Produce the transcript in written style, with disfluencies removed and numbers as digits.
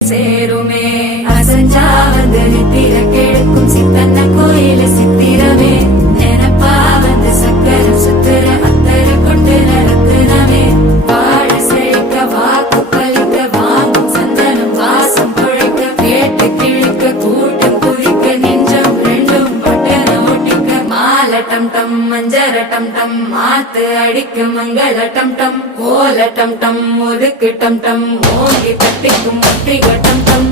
சேருமே அசஞ்சா வந்து நித்திர கெடுக்கும் சித்தன்ன கோயில சித்திரமே நினப்பா வந்து சக்கரம் சுத்துற அத்தர கொண்டு நடத்துனவே வாழ செழிக்க வாக்கு பலிக்க வாங்கும் சந்தனம் வாசம் குழைக்க கேட்டு கிழிக்க கூட்டம் குதிக்க நெஞ்சம் ரெண்டும் பட்டன ஒட்டிக்க மாலட்டம் டம் மஞ்சர டம் டம் மாத்து அடிக்க மங்கள டம் டம் ஓல டம் டம் ஒதுக்கு டம் டம் ஓங்கி தட்டிக்கும் முத்திக டம் டம்